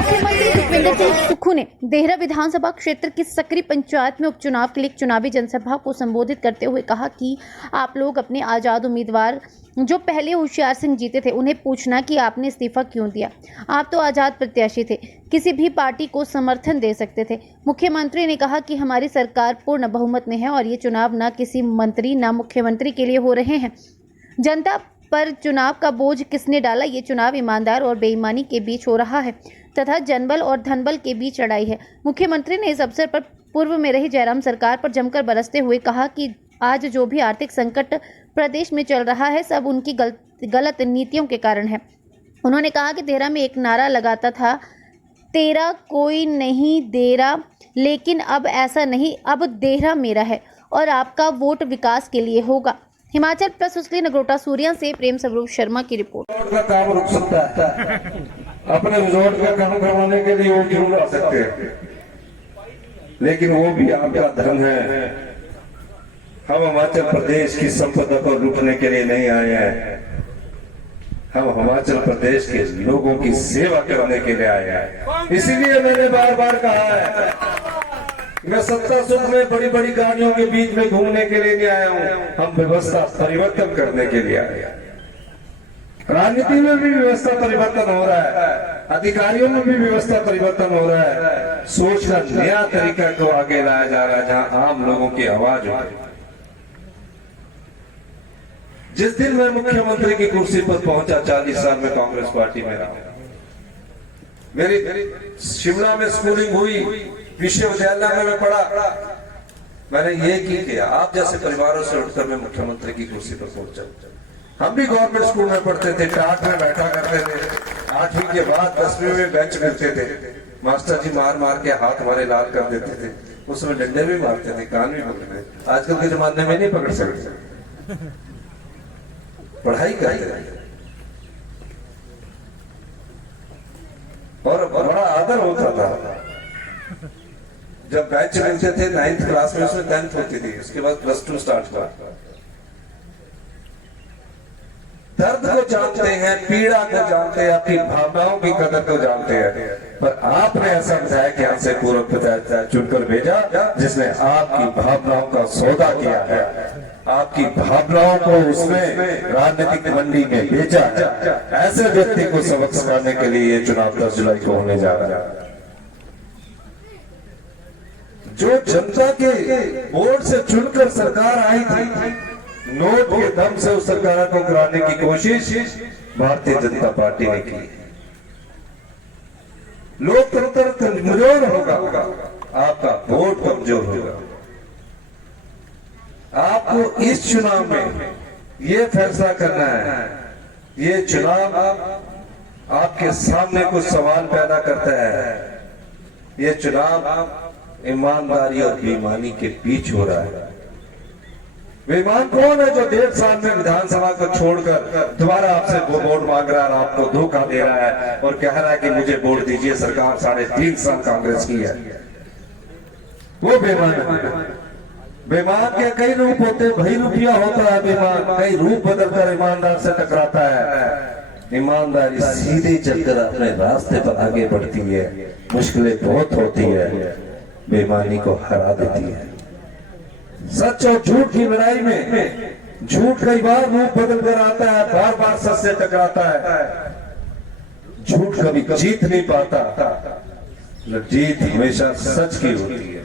मुख्यमंत्री भूपेंद्र सिंह सुक्खू ने देहरा विधानसभा क्षेत्र की सकरी पंचायत में उपचुनाव के लिए चुनावी जनसभा को संबोधित करते हुए कहा कि आप लोग अपने आजाद उम्मीदवार जो पहले होशियार सिंह जीते थे उन्हें पूछना कि आपने इस्तीफा क्यों दिया। आप तो आजाद प्रत्याशी थे, किसी भी पार्टी को समर्थन दे सकते थे। मुख्यमंत्री ने कहा कि हमारी सरकार पूर्ण बहुमत में है और ये चुनाव न किसी मंत्री न मुख्यमंत्री के लिए हो रहे हैं। जनता पर चुनाव का बोझ किसने डाला? ये चुनाव ईमानदार और बेईमानी के बीच हो रहा है तथा जनबल और धनबल के बीच लड़ाई है। मुख्यमंत्री ने इस अवसर पर पूर्व में रही जयराम सरकार पर जमकर बरसते हुए कहा कि आज जो भी आर्थिक संकट प्रदेश में चल रहा है सब उनकी गलत नीतियों के कारण है। उन्होंने कहा कि देहरा में एक नारा लगाता था, तेरा कोई नहीं दे रहा, लेकिन अब ऐसा नहीं, अब देहरा मेरा है और आपका वोट विकास के लिए होगा। हिमाचल प्लस उसके नगरोटा सूर्या से प्रेम स्वरूप शर्मा की रिपोर्ट। रिजॉर्ट का काम रुक सकता है, अपने रिजॉर्ट का काम करवाने के लिए वो जरूर आ सकते हैं, लेकिन वो भी आपका धन है। हम हिमाचल प्रदेश की संपदा को लूटने के लिए नहीं आए हैं, हम हिमाचल प्रदेश के लोगों की सेवा करने के लिए आए हैं। इसीलिए मैंने बार बार कहा है, मैं सत्ता सुख में बड़ी बड़ी गाड़ियों के बीच में घूमने के लिए नहीं आया हूं, हम व्यवस्था परिवर्तन करने के लिए आए हैं। राजनीति में भी व्यवस्था परिवर्तन हो रहा है, अधिकारियों में भी व्यवस्था परिवर्तन हो रहा है। सोच का नया तरीका को आगे लाया जा रहा है जहां आम लोगों की आवाज हो। जिस दिन मैं मुख्यमंत्री की कुर्सी पर पहुंचा, 40 साल में कांग्रेस पार्टी में रहा, मेरी शिमला में स्कूलिंग हुई, विश्वविद्यालय में मैं पढ़ा, मैंने ये की किया। आप जैसे परिवारों से उठकर मैं मुख्यमंत्री की कुर्सी पर पहुंचा। हम भी गवर्नमेंट स्कूल में पढ़ते थे, टाट में बैठा करते थे, 8वीं के बाद 10वीं में बेंच मिलते थे, मास्टर जी मार मार के हाथ हमारे लाल कर देते थे, उसमें डंडे भी मारते थे, कान भी पकड़ते थे। आजकल के जमाने में नहीं पकड़ सकते, पढ़ाई करते थे और बड़ा आदर होता था। जब बैच मिलते थे 9th क्लास में, उसमें 10th होती थी, उसके बाद +2 स्टार्ट हुआ। दर्द को जानते हैं, पीड़ा को जानते हैं, आपकी भावनाओं की कदर को जानते हैं, पर आपने ऐसा विधायक यहाँ से पूर्व विधायक चुनकर भेजा जिसने आपकी भावनाओं का सौदा किया है, आपकी भावनाओं को उसने राजनीतिक मंडी में बेचा है। ऐसे व्यक्ति को सबक सिखाने के लिए ये चुनाव 10 जुलाई को होने जा रहा है। जो जनता के वोट से चुनकर सरकार आई थी, नोट के दम से उस सरकार को गिराने की कोशिश भारतीय जनता पार्टी ने की। लोकतंत्र कमजोर होगा, आपका वोट कमजोर होगा। आपको इस चुनाव में ये फैसला करना है, ये चुनाव आपके सामने कुछ सवाल पैदा करता है। ये चुनाव ईमानदारी और बेईमानी के बीच हो रहा है। बेईमान कौन है जो 1.5 साल में विधानसभा को छोड़कर दोबारा आपसे वोट मांग रहा है, आपको धोखा दे रहा है और कह रहा है कि मुझे वोट दीजिए, सरकार 3.5 साल कांग्रेस की है। वो बेईमान है। बेईमान के कई रूप होते हैं, भाई रुपया होता है बेईमान, कई रूप बदलकर ईमानदार से टकराता है। ईमानदारी सीधे चलकर अपने रास्ते पर आगे बढ़ती है, मुश्किलें बहुत होती है, बेईमानी को हरा देती है। सच और झूठ की लड़ाई में झूठ कई बार रूप बदल कर आता है, बार बार सच से टकराता है। झूठ कभी जीत नहीं पाता, जीत हमेशा सच की होती है।